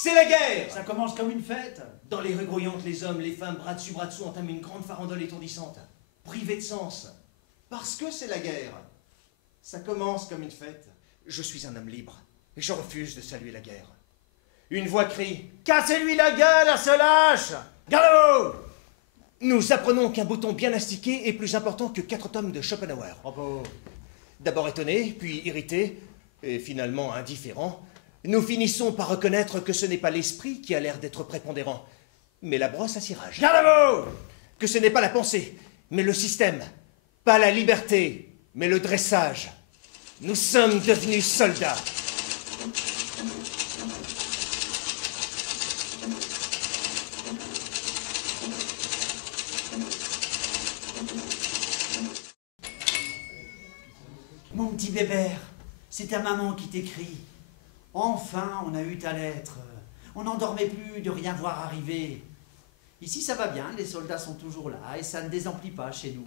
C'est la guerre! Ça commence comme une fête. Dans les rues grouillantes, les hommes, les femmes, bras dessous, entament une grande farandole étourdissante, privée de sens. Parce que c'est la guerre. Ça commence comme une fête. Je suis un homme libre, et je refuse de saluer la guerre. Une voix crie « Cassez-lui la gueule à ce lâche! Galop !» Nous apprenons qu'un bouton bien astiqué est plus important que 4 tomes de Schopenhauer. Bravo. D'abord étonné, puis irrité, et finalement indifférent, nous finissons par reconnaître que ce n'est pas l'esprit qui a l'air d'être prépondérant, mais la brosse à cirage. Garde-vous! Que ce n'est pas la pensée, mais le système. Pas la liberté, mais le dressage. Nous sommes devenus soldats. Mon petit bébert, c'est ta maman qui t'écrit. Enfin, on a eu ta lettre. On n'en dormait plus de rien voir arriver. Ici, ça va bien, les soldats sont toujours là et ça ne désemplit pas chez nous.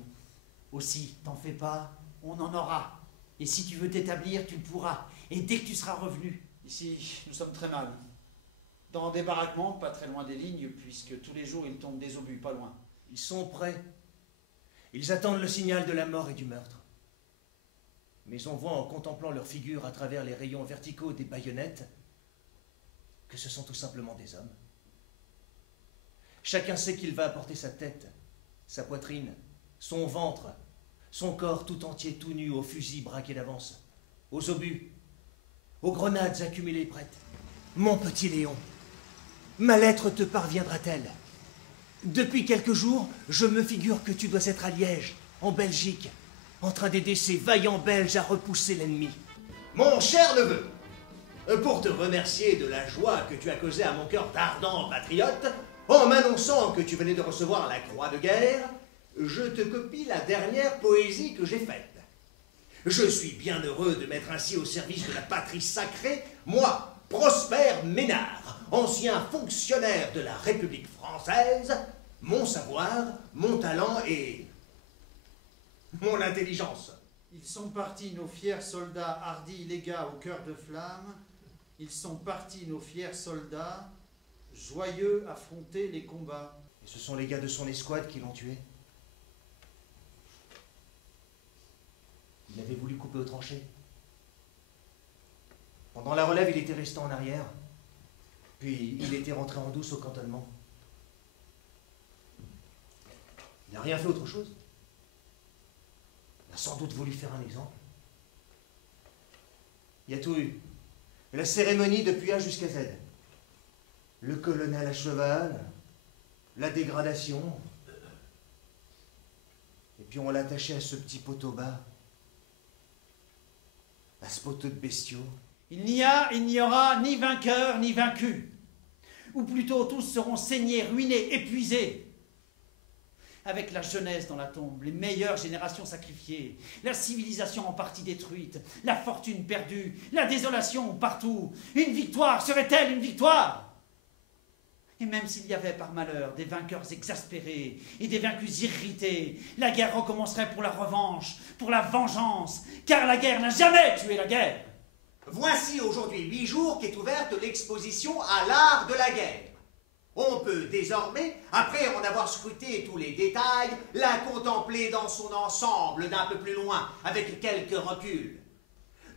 Aussi, t'en fais pas, on en aura. Et si tu veux t'établir, tu le pourras. Et dès que tu seras revenu. Ici, nous sommes très mal. Dans des baraquements, pas très loin des lignes, puisque tous les jours il tombe des obus, pas loin. Ils sont prêts. Ils attendent le signal de la mort et du meurtre. Mais on voit en contemplant leurs figures à travers les rayons verticaux des baïonnettes que ce sont tout simplement des hommes. Chacun sait qu'il va apporter sa tête, sa poitrine, son ventre, son corps tout entier, tout nu, aux fusils braqués d'avance, aux obus, aux grenades accumulées prêtes. Mon petit Léon, ma lettre te parviendra-t-elle? Depuis quelques jours, je me figure que tu dois être à Liège, en Belgique, en train d'aider ces vaillants Belges à repousser l'ennemi. Mon cher neveu, pour te remercier de la joie que tu as causée à mon cœur d'ardent patriote, en m'annonçant que tu venais de recevoir la croix de guerre, je te copie la dernière poésie que j'ai faite. Je suis bien heureux de mettre ainsi au service de la patrie sacrée, moi, Prosper Ménard, ancien fonctionnaire de la République française, mon savoir, mon talent et mon intelligence. Ils sont partis, nos fiers soldats hardis, les gars au cœur de flamme. Ils sont partis, nos fiers soldats, joyeux affronter les combats. Et ce sont les gars de son escouade qui l'ont tué. Il avait voulu couper aux tranchées. Pendant la relève, il était resté en arrière. Puis il était rentré en douce au cantonnement. Il n'a rien fait autre chose. Il a sans doute voulu faire un exemple. Il y a tout eu. La cérémonie depuis A jusqu'à Z. Le colonel à cheval, la dégradation. Et puis on l'a attaché à ce petit poteau bas. À ce poteau de bestiaux. Il n'y aura ni vainqueur ni vaincu. Ou plutôt tous seront saignés, ruinés, épuisés. Avec la jeunesse dans la tombe, les meilleures générations sacrifiées, la civilisation en partie détruite, la fortune perdue, la désolation partout. Une victoire serait-elle une victoire? Et même s'il y avait par malheur des vainqueurs exaspérés et des vaincus irrités, la guerre recommencerait pour la revanche, pour la vengeance, car la guerre n'a jamais tué la guerre. Voici aujourd'hui 8 jours qu'est ouverte l'exposition à l'art de la guerre. On peut désormais, après en avoir scruté tous les détails, la contempler dans son ensemble d'un peu plus loin, avec quelques reculs.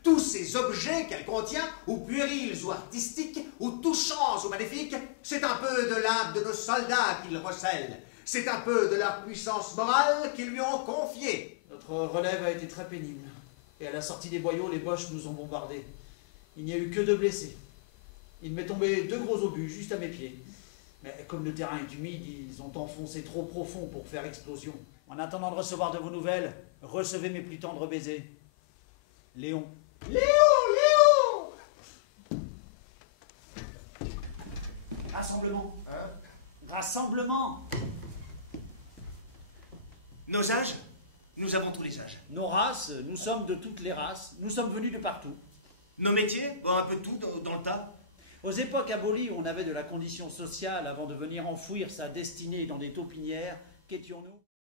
Tous ces objets qu'elle contient, ou puérils ou artistiques, ou touchants ou magnifiques, c'est un peu de l'âme de nos soldats qu'ils recèlent. C'est un peu de leur puissance morale qu'ils lui ont confiée. Notre relève a été très pénible. Et à la sortie des boyaux, les Boches nous ont bombardés. Il n'y a eu que 2 blessés. Il m'est tombé 2 gros obus juste à mes pieds. Mais comme le terrain est humide, ils ont enfoncé trop profond pour faire explosion. En attendant de recevoir de vos nouvelles, recevez mes plus tendres baisers. Léon. Léon! Rassemblement. Hein? Rassemblement. Nos âges? Nous avons tous les âges. Nos races, nous sommes de toutes les races. Nous sommes venus de partout. Nos métiers? Bon, un peu de tout dans le tas. Aux époques abolies où on avait de la condition sociale avant de venir enfouir sa destinée dans des taupinières, qu'étions-nous?